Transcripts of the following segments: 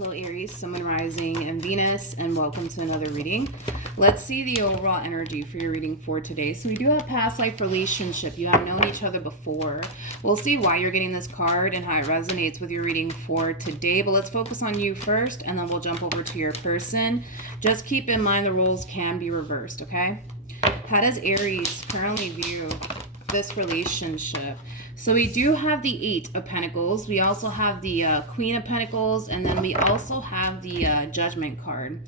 Hello Aries, Sun, Moon, Rising, and Venus, and welcome to another reading. Let's see the overall energy for your reading for today. So we do have past life relationship. You have known each other before. We'll see why you're getting this card and how it resonates with your reading for today. But let's focus on you first, and then we'll jump over to your person. Just keep in mind the roles can be reversed, okay? How does Aries currently view this relationship? So we do have the Eight of Pentacles. We also have the Queen of Pentacles, and then we also have the Judgment card.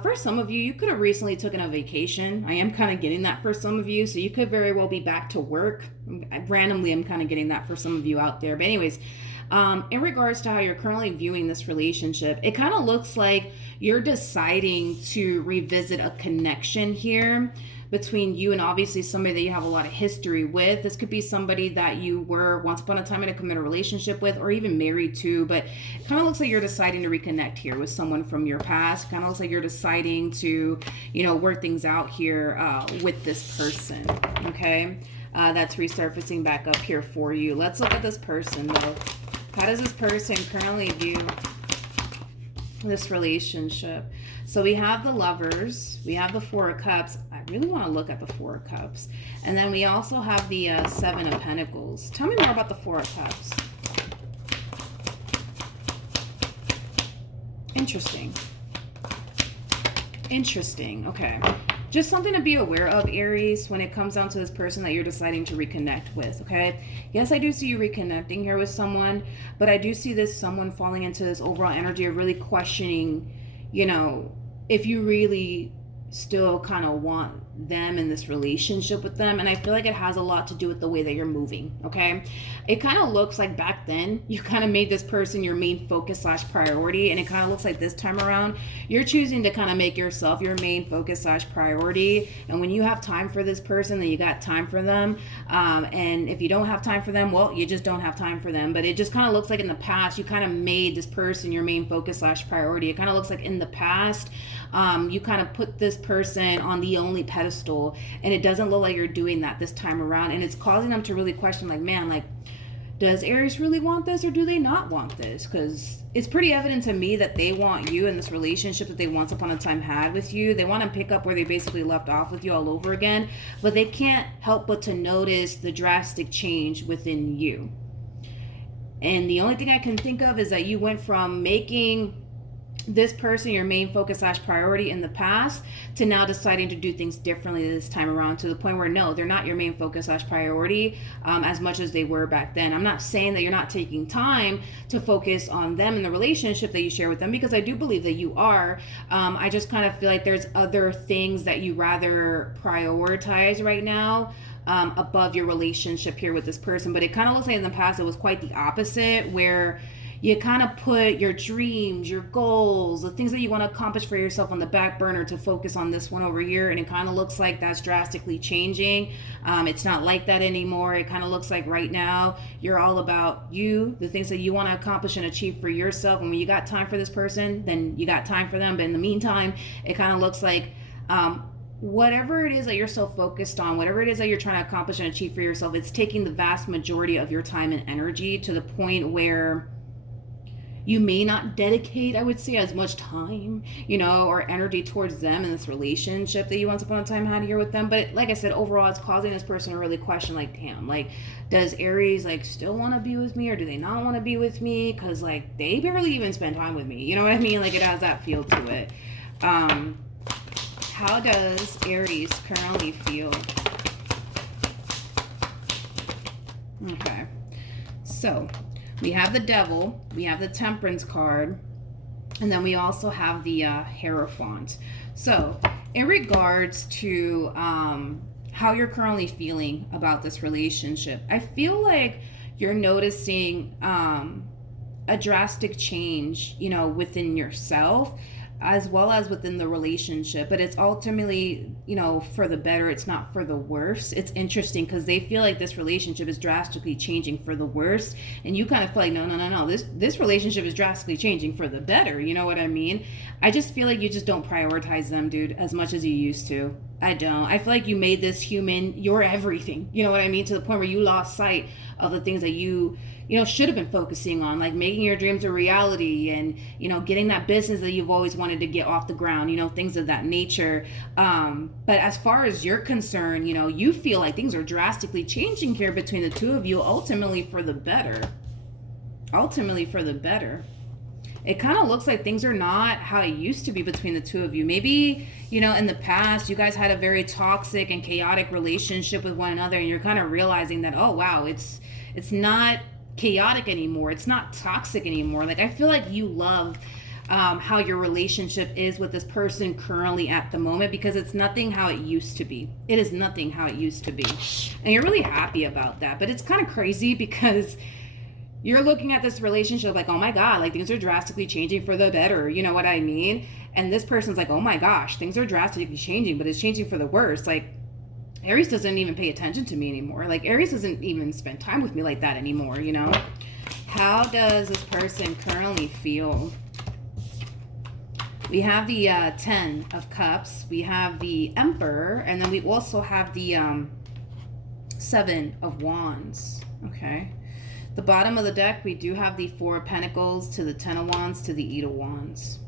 For some of you, you could have recently taken a vacation. I am kind of getting that for some of you, so you could very well be back to work. Randomly, I'm kind of getting that for some of you out there. But anyways, in regards to how you're currently viewing this relationship, it kind of looks like you're deciding to revisit a connection here between you and obviously somebody that you have a lot of history with. This could be somebody that you were once upon a time in a committed relationship with, or even married to, but it kind of looks like you're deciding to reconnect here with someone from your past. Kind of looks like you're deciding to, work things out here with this person, okay? That's resurfacing back up here for you. Let's look at this person, though. How does this person currently view this relationship? So we have the Lovers, we have the Four of Cups. I really want to look at the Four of Cups. And then we also have the Seven of Pentacles. Tell me more about the Four of Cups. Interesting, okay. Just something to be aware of, Aries, when it comes down to this person that you're deciding to reconnect with, okay? Yes, I do see you reconnecting here with someone, but I do see this someone falling into this overall energy of really questioning, if you really still kind of want them in this relationship with them. And I feel like it has a lot to do with the way that you're moving, okay? It kind of looks like back then you kind of made this person your main focus / priority, and it kind of looks like this time around you're choosing to kind of make yourself your main focus / priority. And when you have time for this person, then you got time for them, and if you don't have time for them, well, you just don't have time for them. But it just kind of looks like in the past you kind of made this person your main focus / priority. It kind of looks like in the past you kind of put this person on the only pedestal, and it doesn't look like you're doing that this time around, and it's causing them to really question, like, man, like, does Aries really want this, or do they not want this? Because it's pretty evident to me that they want you in this relationship that they once upon a time had with you. They want to pick up where they basically left off with you all over again, but they can't help but to notice the drastic change within you. And the only thing I can think of is that you went from making this person your main focus / priority in the past to now deciding to do things differently this time around, to the point where no, they're not your main focus / priority as much as they were back then. I'm not saying that you're not taking time to focus on them and the relationship that you share with them, because I do believe that you are. I just kind of feel like there's other things that you rather prioritize right now above your relationship here with this person. But it kind of looks like in the past it was quite the opposite, where you kind of put your dreams, your goals, the things that you want to accomplish for yourself on the back burner to focus on this one over here. And it kind of looks like that's drastically changing. It's not like that anymore. It kind of looks like right now you're all about you, the things that you want to accomplish and achieve for yourself. And when you got time for this person, then you got time for them. But in the meantime, it kind of looks like whatever it is that you're so focused on, whatever it is that you're trying to accomplish and achieve for yourself, it's taking the vast majority of your time and energy, to the point where you may not dedicate, I would say, as much time, or energy towards them in this relationship that you once upon a time had here with them. But like I said, overall, it's causing this person to really question, like, damn, like, does Aries, like, still want to be with me, or do they not want to be with me? Because, like, they barely even spend time with me. You know what I mean? Like, it has that feel to it. How does Aries currently feel? Okay. So we have the Devil, we have the Temperance card, and then we also have the Hierophant. So in regards to how you're currently feeling about this relationship, I feel like you're noticing a drastic change, within yourself, as well as within the relationship. But it's ultimately, for the better. It's not for the worse. It's interesting because they feel like this relationship is drastically changing for the worse, and you kind of feel like, no, this relationship is drastically changing for the better. You know what I mean? I just feel like you just don't prioritize them, dude, as much as you used to. I don't. I feel like you made this human your everything. You know what I mean? To the point where you lost sight of the things that you should have been focusing on, like making your dreams a reality and, getting that business that you've always wanted to get off the ground, things of that nature. But as far as you're concerned, you feel like things are drastically changing here between the two of you, ultimately for the better. Ultimately for the better. It kind of looks like things are not how it used to be between the two of you. Maybe, in the past, you guys had a very toxic and chaotic relationship with one another, and you're kind of realizing that, oh, wow, it's not chaotic anymore. It's not toxic anymore. Like, I feel like you love how your relationship is with this person currently at the moment, because it's nothing how it used to be. It is nothing how it used to be. And you're really happy about that. But it's kind of crazy because you're looking at this relationship like, oh my God, like things are drastically changing for the better. You know what I mean? And this person's like, oh my gosh, things are drastically changing, but it's changing for the worse. Like, Aries doesn't even pay attention to me anymore. Like, Aries doesn't even spend time with me like that anymore, How does this person currently feel? We have the 10 of Cups. We have the Emperor. And then we also have the 7 of Wands. Okay. The bottom of the deck, we do have the 4 of Pentacles to the 10 of Wands to the 8 of Wands.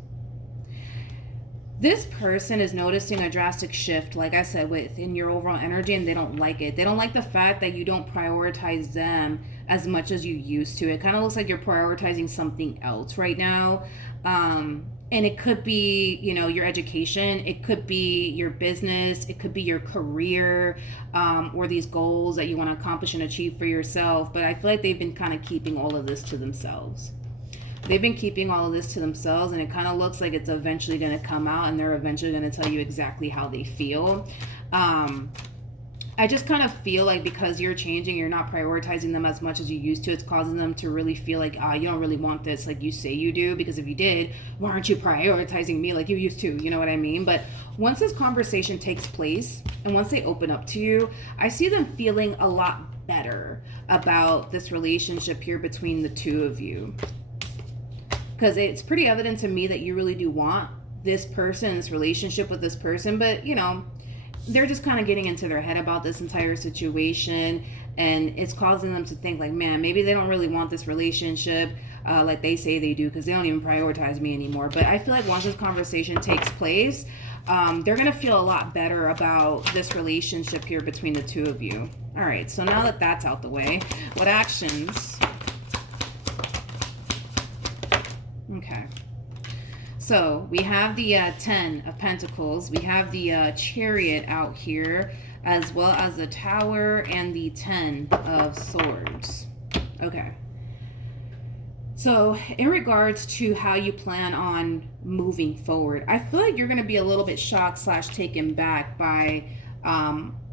This person is noticing a drastic shift, like I said, within your overall energy, and they don't like it. They don't like the fact that you don't prioritize them as much as you used to. It kind of looks like you're prioritizing something else right now. And it could be, your education. It could be your business. It could be your career, or these goals that you want to accomplish and achieve for yourself. But I feel like they've been kind of keeping all of this to themselves. They've been keeping all of this to themselves, and it kind of looks like it's eventually going to come out, and they're eventually going to tell you exactly how they feel. I just kind of feel like because you're changing, you're not prioritizing them as much as you used to. It's causing them to really feel like, you don't really want this like you say you do, because if you did, why aren't you prioritizing me like you used to? You know what I mean? But once this conversation takes place and once they open up to you, I see them feeling a lot better about this relationship here between the two of you. Because it's pretty evident to me that you really do want this person, this relationship with this person, but they're just kind of getting into their head about this entire situation, and it's causing them to think like, man, maybe they don't really want this relationship like they say they do, because they don't even prioritize me anymore. But I feel like once this conversation takes place, they're gonna feel a lot better about this relationship here between the two of you. All right, so now that that's out the way, what actions? Okay. So we have the 10 of Pentacles. We have the Chariot out here, as well as the Tower and the 10 of Swords. Okay. So in regards to how you plan on moving forward, I feel like you're going to be a little bit shocked / taken back by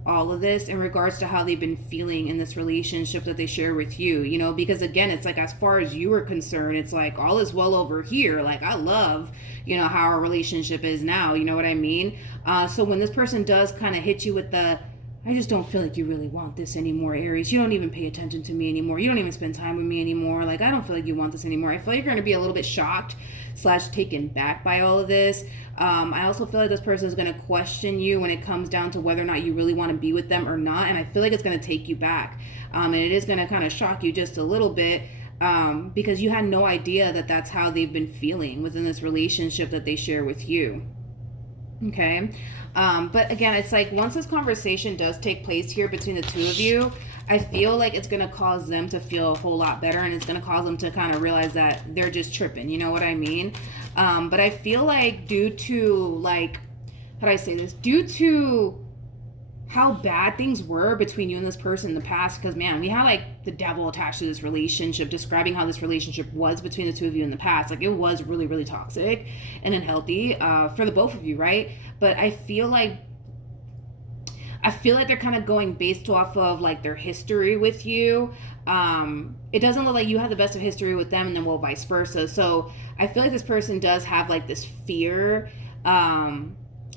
all of this in regards to how they've been feeling in this relationship that they share with you, because again, it's like, as far as you are concerned, it's like all is well over here. Like, I love, how our relationship is now, you know what I mean? So when this person does kind of hit you with the, I just don't feel like you really want this anymore, Aries. You don't even pay attention to me anymore. You don't even spend time with me anymore. Like, I don't feel like you want this anymore. I feel like you're going to be a little bit shocked / taken back by all of this. I also feel like this person is going to question you when it comes down to whether or not you really want to be with them or not. And I feel like it's going to take you back. And it is going to kind of shock you just a little bit, because you had no idea that that's how they've been feeling within this relationship that they share with you. Okay. But again, it's like once this conversation does take place here between the two of you, I feel like it's going to cause them to feel a whole lot better, and it's going to cause them to kind of realize that they're just tripping. You know what I mean? But I feel like due to how do I say this? Due to how bad things were between you and this person in the past, because man, we had like the devil attached to this relationship, describing how this relationship was between the two of you in the past. Like, it was really, really toxic and unhealthy for the both of you, right? But I feel like they're kind of going based off of like their history with you. It doesn't look like you have the best of history with them, and then vice versa. So I feel like this person does have like this fear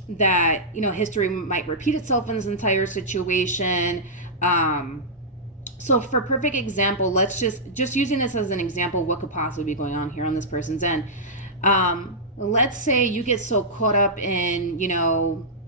that history might repeat itself in this entire situation. So for perfect example, let's just using this as an example, what could possibly be going on here on this person's end. Let's say you get so caught up in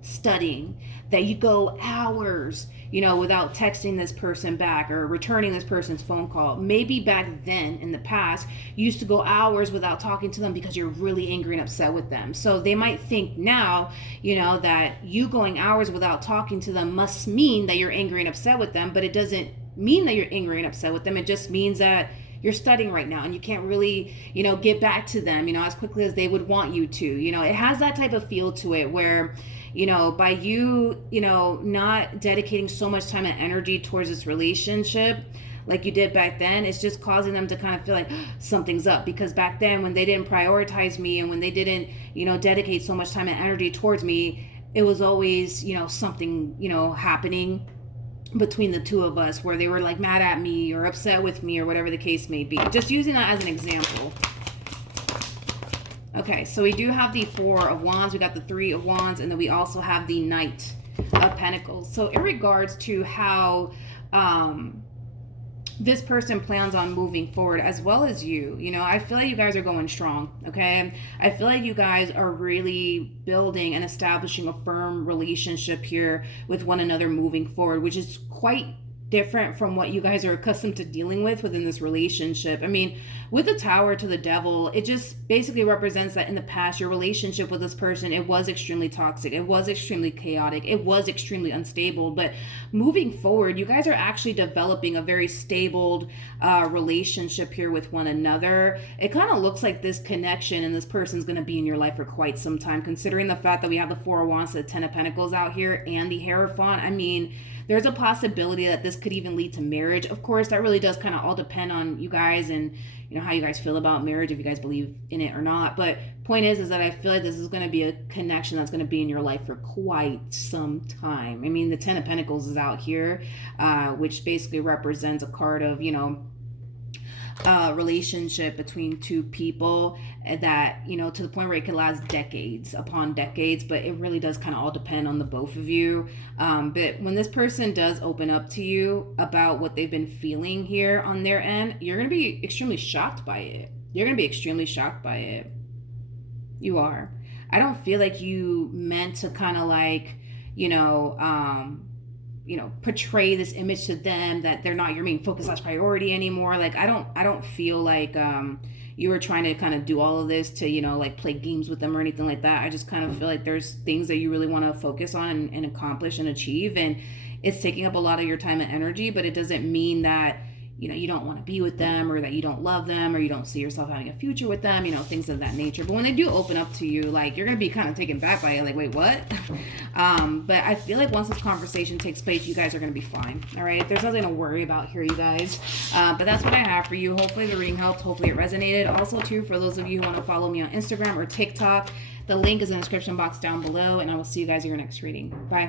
studying that you go hours, you know, without texting this person back or returning this person's phone call. Maybe back then in the past, you used to go hours without talking to them because you're really angry and upset with them. So they might think now, you know, that you going hours without talking to them must mean that you're angry and upset with them, but it doesn't mean that you're angry and upset with them. It just means that you're studying right now and you can't really, you know, get back to them, you know, as quickly as they would want you to. You know, it has that type of feel to it where, you know, by you, you know, not dedicating so much time and energy towards this relationship like you did back then, it's just causing them to kind of feel like something's up. Because back then, when they didn't prioritize me and when they didn't, you know, dedicate so much time and energy towards me, it was always, you know, something, you know, happening between the two of us where they were like mad at me or upset with me or whatever the case may be. Just using that as an example. Okay, so we do have the Four of Wands, we got the Three of Wands, and then we also have the Knight of Pentacles. So in regards to how this person plans on moving forward, as well as you know, I feel like you guys are going strong, okay? I feel like you guys are really building and establishing a firm relationship here with one another moving forward, which is quite different from what you guys are accustomed to dealing with within this relationship. I mean, with the Tower to the Devil, it just basically represents that in the past, your relationship with this person, it was extremely toxic, it was extremely chaotic, it was extremely unstable. But moving forward, you guys are actually developing a very stable relationship here with one another. It kind of looks like this connection and this person's going to be in your life for quite some time, considering the fact that we have the Four of Wands, the Ten of Pentacles out here, and the Hierophant. I mean, there's a possibility that this could even lead to marriage. Of course, that really does kind of all depend on you guys and, you know, how you guys feel about marriage, if you guys believe in it or not. But point is that I feel like this is going to be a connection that's going to be in your life for quite some time. I mean, the Ten of Pentacles is out here, which basically represents a card of, you know, relationship between two people that, you know, to the point where it could last decades upon decades. But it really does kind of all depend on the both of you. But when this person does open up to you about what they've been feeling here on their end, you're going to be extremely shocked by it. You're going to be extremely shocked by it. You are. I don't feel like you meant to kind of like, you know, portray this image to them that they're not your main focus / priority anymore. Like, I don't feel like you were trying to kind of do all of this to, you know, like play games with them or anything like that. I just kind of feel like there's things that you really want to focus on and accomplish and achieve. And it's taking up a lot of your time and energy, but it doesn't mean that, you know, you don't want to be with them or that you don't love them or you don't see yourself having a future with them, you know, things of that nature. But when they do open up to you, like, you're going to be kind of taken back by it. Like, wait, what? But I feel like once this conversation takes place, you guys are going to be fine. All right. There's nothing to worry about here, you guys. But that's what I have for you. Hopefully the reading helped. Hopefully it resonated. Also, too, for those of you who want to follow me on Instagram or TikTok, the link is in the description box down below. And I will see you guys in your next reading. Bye.